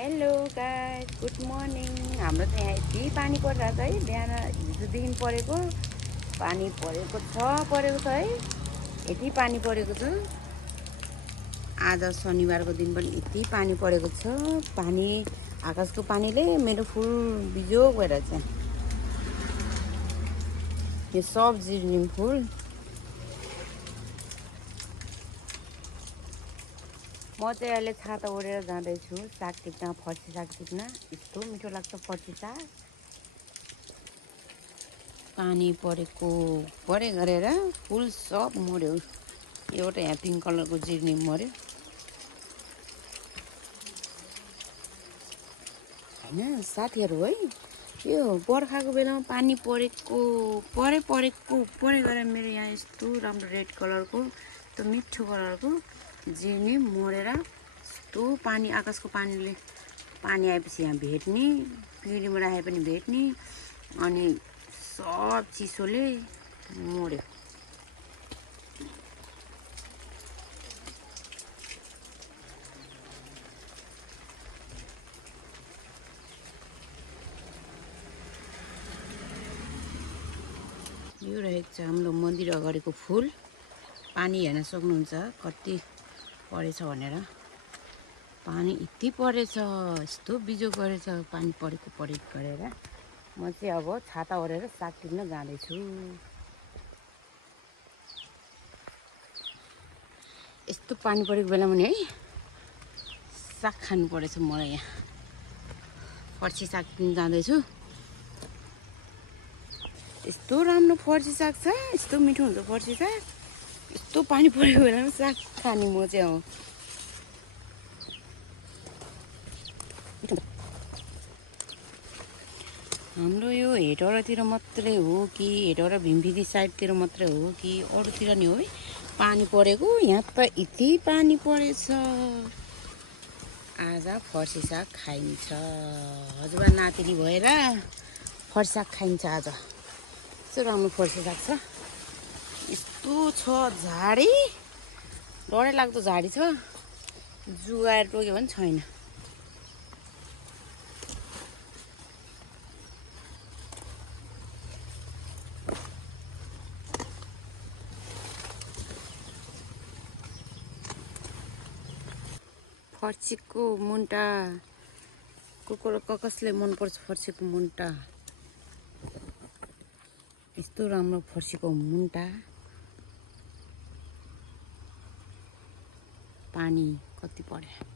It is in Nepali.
Hello guys, good morning. हाम्रो त यहाँ यति पानी परिरहेको छ है। बिहान हिजोदेखि परेको पानी परेको छ है। यति पानी परेको छ। आज शनिबारको दिन पनि यति पानी परेको छ। पानी आकाशको पानीले मेरो फुल बिजोग भएर चाहिँ यो सब जिर्निम फुल। म चाहिँ अहिले छाता ओढेर जाँदैछु साग टिप्न, फर्सी साग टिप्न। यस्तो मिठो लाग्छ फर्सी साग। पानी परे गरेर फुल सब मर्यो। एउटा यहाँ पिङ्क कलरको जिर्निम मर्यो होइन साथीहरू है। यो बर्खाको बेलामा पानी परे गरेर मेरो यहाँ यस्तो राम्रो रेड कलरको यस्तो मिठो कलरको जिर्निम मरेर यस्तो पानी आकाशको पानीले पानी आएपछि यहाँ भेट्ने, पिँढीमा राखे पनि भेट्ने, अनि सब चिसोले मर्यो। यो रहेको छ हाम्रो मन्दिर अगाडिको फुल। पानी हेर्न सक्नुहुन्छ कति परेछ भनेर। पानी यति परेछ, यस्तो बिजोग गरेछ पानी परेको गरेर। म चाहिँ अब छाता ओढेर साग टिप्न जाँदैछु। यस्तो पानी परेको बेलामा नि है साग खानु परेछ मलाई। यहाँ फर्सी साग टिप्न जाँदैछु। यस्तो राम्रो फर्सी साग छ, यस्तो मिठो हुन्छ फर्सी साग। यस्तो पानी परेको बेलामा साग खाने म चाहिँ अब। हाम्रो यो हेटौडातिर मात्रै हो कि हेटौडा भीमभिदी साइडतिर मात्रै हो कि अरूतिर नि हो है पानी परेको। यहाँ त यति पानी परेछ। आज फर्सी साग खाइन्छ। हजुरबा नातिनी भएर फर्सी साग खाइन्छ आज। यस्तो राम्रो फर्सी साग छ। यस्तो छ झाडी, डरै लाग्दो झाडी छ। जुगाएर टोक्यो भने छैन। फर्सीको मुन्टा कसले मनपर्छ? फर्सीको मुन्टा यस्तो राम्रो फर्सीको मुन्टा। पानी कति पर्यो।